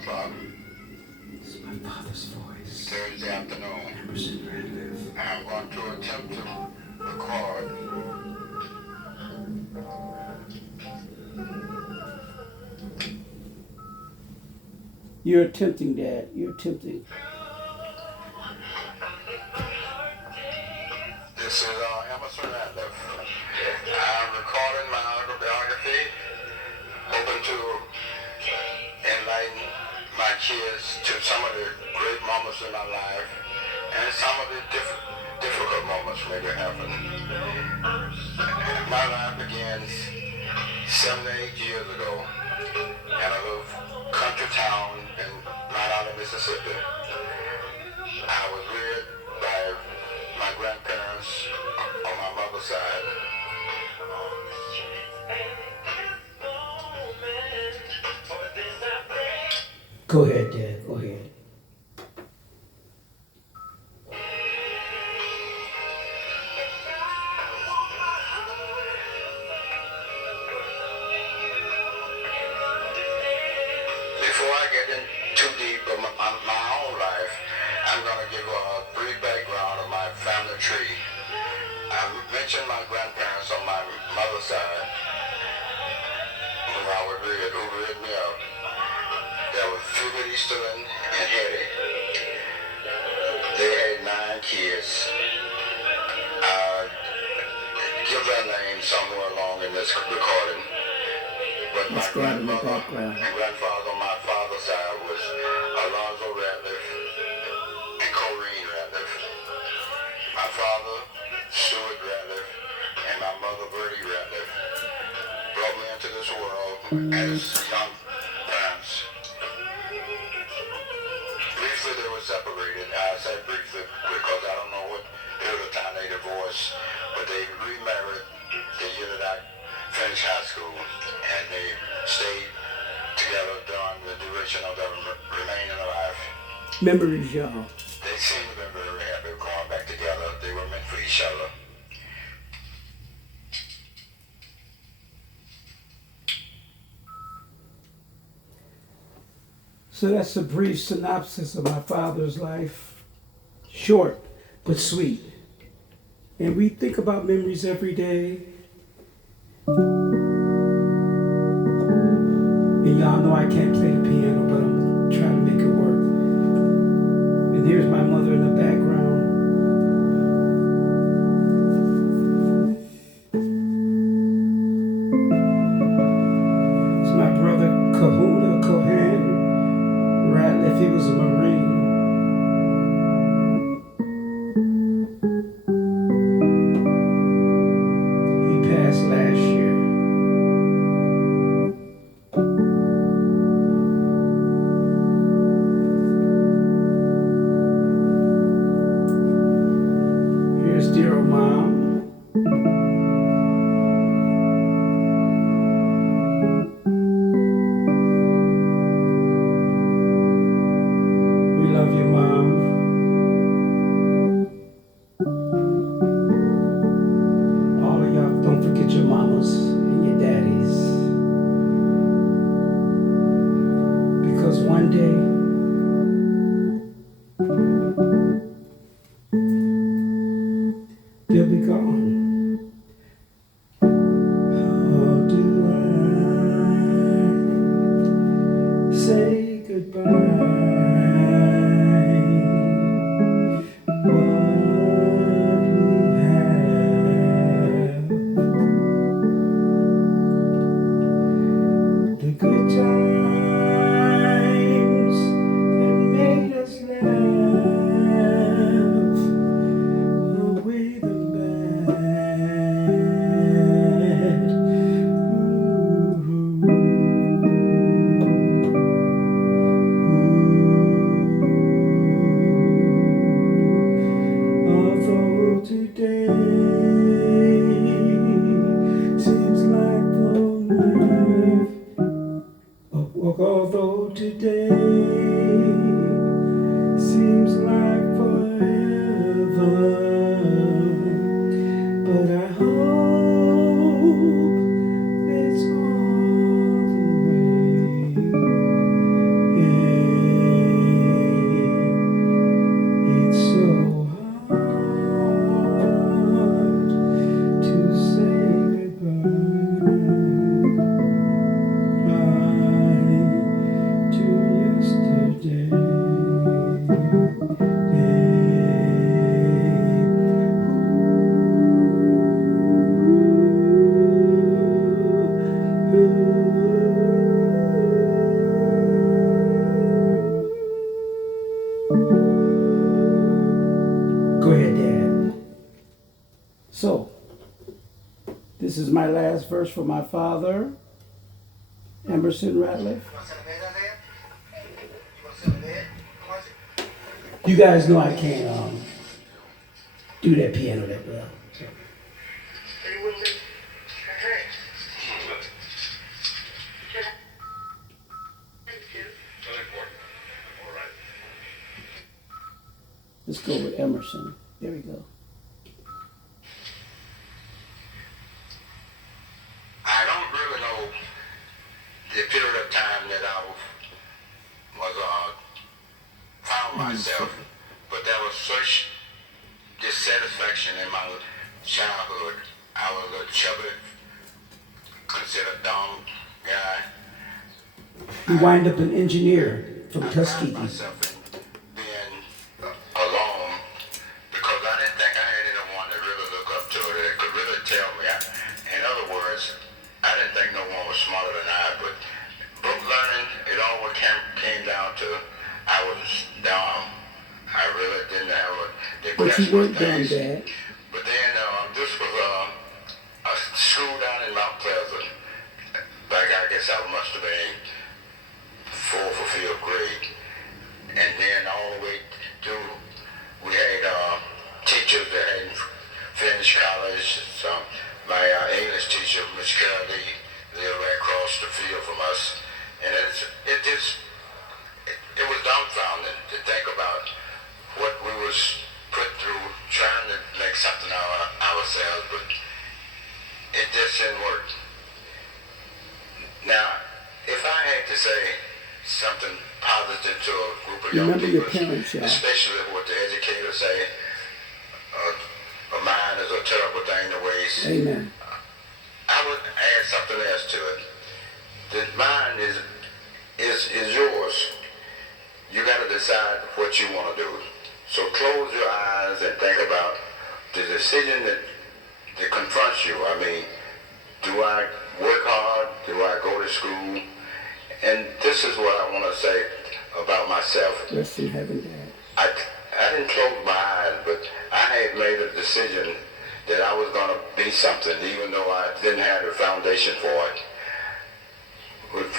o'clock. It's my father's voice. Thursday afternoon. Emerson Radcliffe. I'm going to attempt to record. You're attempting, Dad. You're attempting. This is Emerson Radcliffe. I'm recording my autobiography, hoping to enlighten my kids to some of the great moments in my life and some of the difficult moments maybe happened. My life begins 7 to 8 years ago in a little country town in Mount Olive, Mississippi. I was reared by my grandparents on my mother's side. Go ahead, Dad. Go ahead. Before I get in too deep of my own life, I'm going to give a brief background of my family tree. I mentioned my grandparents on my mother's side, who I was reared, who reared me up. There was Phoebe Easterlin and Hetty. They had 9 kids. Give their names somewhere along in this recording. But my Let's go out in the grandmother background. and grandfather on my father's side was Alonzo Ratliff and Corrine Ratliff. My father, Stuart Ratliff, and my mother, Bertie Ratliff, brought me into this world as young parents. Briefly, they were separated. I say briefly because I don't know what period of time they divorced, but they remarried the year that I finished high school, and they stayed together during the duration of their remaining life. Memories, y'all. They seemed to be very happy going back together. They were meant for each other. So that's a brief synopsis of my father's life. Short, but sweet. And we think about memories every day. And y'all know I can't play the piano, but I'm trying to make it work. And here's my mother in the background. It's my brother Kahuna Ratliff. He was a Marine. He passed last year. Here's dear old mom. We love you, Mom. All of y'all, don't forget your mamas and your daddies. Because one day, they'll be gone. How do I say goodbye? The good times that made us laugh away the bad. Although today seems like although today seems like forever, but I hope it's all the way. is my last verse for my father, Emerson Ratliff. You guys know I can't do that piano that well. So. Let's go with Emerson. There we go. I don't really know the period of time that I was found myself, but there was such dissatisfaction in my childhood. I was a chubby, considered dumb guy. You wind up an engineer from I found Tuskegee. myself in being alone because I didn't think I had anyone to really look up to that could really tell me. In other words, I didn't think no one was smarter than I, but book learning, it always came down to I was dumb. I really didn't have the But you grasp weren't of dumb, things. Dad. But then this was a school down in Mount Pleasant. Back, I guess I must have been fourth or fifth grade. And then all the way through, we had teachers that hadn't finished college. So my English teacher, Miss Carol Lee, lived right across the field from us. And it was dumbfounding to think about what we was put through trying to make something out of ourselves, but it just didn't work. Now, if I had to say something positive to a group of young Remember people, your parents, y'all. especially what the educators say, a mind is a terrible thing to waste. Amen. I would add something else to it. The mind is yours. You got to decide what you want to do. So close your eyes and think about the decision that confronts you. I mean, do I work hard? Do I go to school? And this is what I want to say about myself. Rest in heaven, Dad. I didn't close my eyes, but I had made a decision that I was going to be something, even though I didn't have the foundation for it.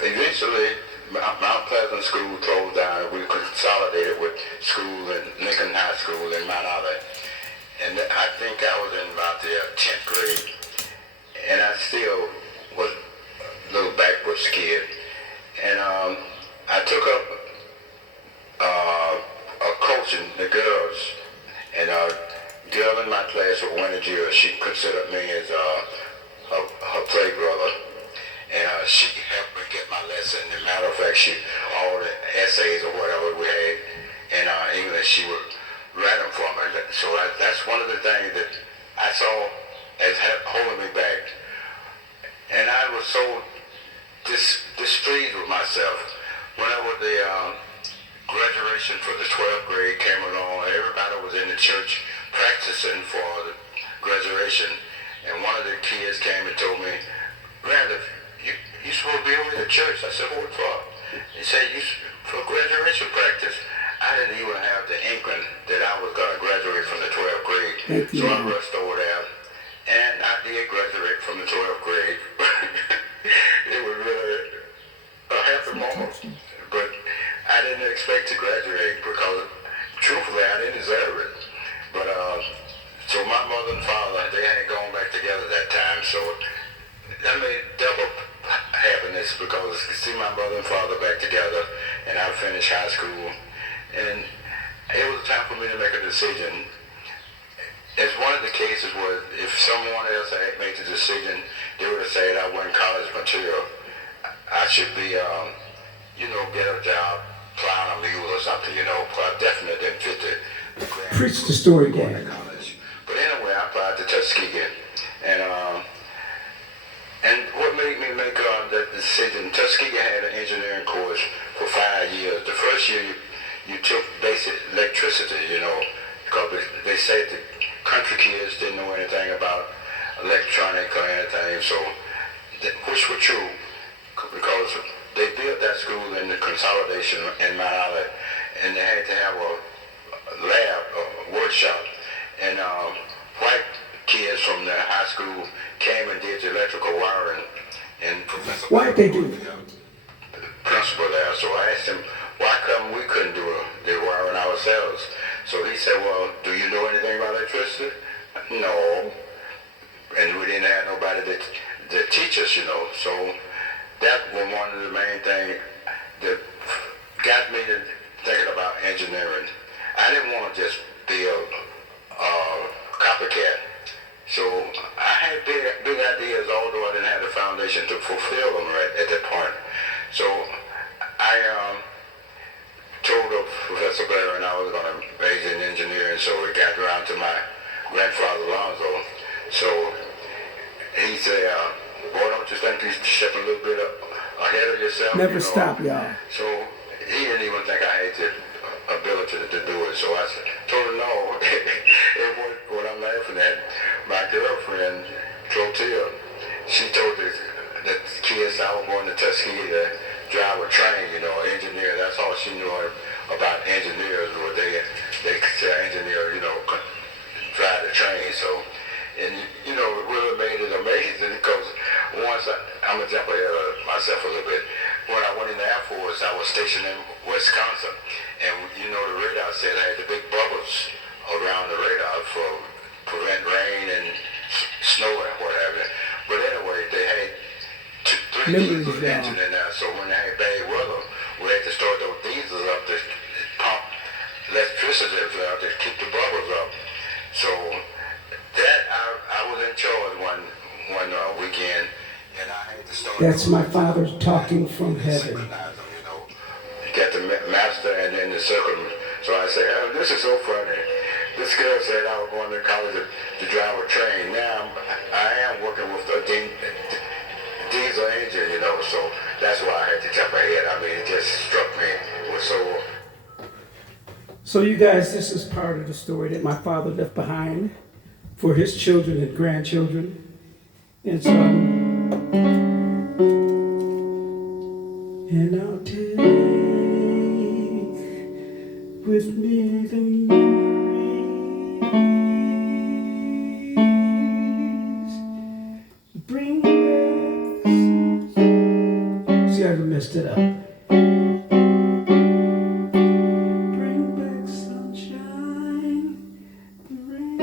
Eventually, Mount Pleasant School closed down, and we consolidated with school in Lincoln High School in Mount Olive. And I think I was in about the 10th grade, and I still was a little backwards kid. And I took up coaching the girls, and a girl in my class with Winter Jill, she considered me as her play brother. And she helped me get my lesson. As a matter of fact, all the essays or whatever we had in English, she would write them for me. So that's one of the things that I saw as holding me back. And I was so displeased with myself. Whenever the graduation for the 12th grade came along, everybody was in the church practicing for the graduation. And one of the kids came and told me, "Randall, you supposed to be over at the church." I said, "What for?" He said, "For graduation practice." I didn't even have the inkling that I was going to graduate from the 12th grade. So I rushed over there, and I did graduate from the 12th grade. It was really a happy moment, but I didn't expect to graduate because, truthfully, I didn't deserve it. But so my mother and father, they had gone back together that time, so that made double happiness because to see my mother and father back together, and I finished high school, and it was time for me to make a decision. As one of the cases was, if someone else had made the decision, they would have said I wasn't college material. I should be, get a job, plowing a mule or something, because I definitely didn't fit the grand Preach the story, going Dad. to college. But anyway, I applied to Tuskegee, and what made me make that decision, Tuskegee had an engineering course for 5 years. The first year you took basic electricity, because they said the country kids didn't know anything about electronic or anything, so which were true, because they built that school in the consolidation in Mount Olive, and they had to have a lab, a workshop, and white kids from the high school came and did the electrical wiring. And Professor Why'd they do it? the principal there. So I asked him, why come we couldn't do the wiring ourselves? So he said, well, do you know anything about electricity? No. And we didn't have nobody that teach us, you know. So that was one of the main things that got me to thinking about engineering. I didn't want to just be a copycat. So I had big ideas, although I didn't have the foundation to fulfill them right at that point. So I told Professor Blair and I was going to major in engineering, so we got around to my grandfather Alonzo. So he said, boy, don't you think you should step a little bit ahead of yourself? Never you know? stop, y'all. So he didn't even think I had the ability to do it. So I told him no. And what I'm laughing at, my girlfriend, Clotilde, she told the kids I was going to Tuskegee to drive a train, you know, engineer. That's all she knew about engineers, or they say engineer, you know, drive the train. So, and you know, it really made it amazing because once I'm gonna jump ahead of myself a little bit. When I went in the Air Force, I was stationed in Wisconsin, and you know the radar set had the big bubbles around the radar for prevent rain and snow and whatever. But anyway, they had three diesel engines in there, so when they had bad weather, we had to start those diesels up to pump electricity out to keep the bubbles up. So that I was in charge one weekend, and I had to start. That's my father talking from heaven. You know, you got the master and then the circle. So I said, oh, this is so funny. This girl said I was going to college to drive a train. Now I am working with a diesel engine, you know, so that's why I had to jump ahead. I mean, it just struck me. It was so. So you guys, this is part of the story that my father left behind for his children and grandchildren. And so, and I'll take with me the memories, bring back, see I messed it up. Bring back sunshine, the rain.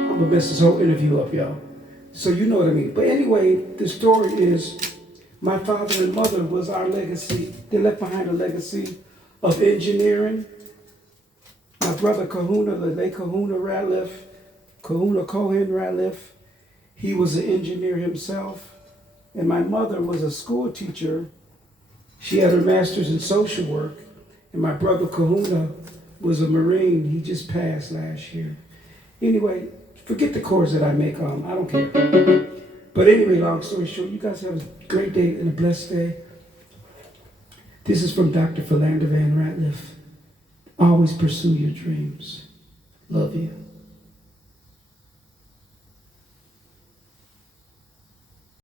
I'm gonna mess this whole interview up, y'all. So you know what I mean. But anyway, the story is my father and mother was our legacy. They left behind a legacy of engineering. My brother Kahuna, the late Kahuna Cohen Ratliff, he was an engineer himself. And my mother was a school teacher. She had her master's in social work. And my brother Kahuna was a Marine. He just passed last year. Anyway, forget the chords that I make. I don't care. But anyway, long story short, you guys have a great day and a blessed day. This is from Dr. Philander Van Ratliff. Always pursue your dreams. Love you.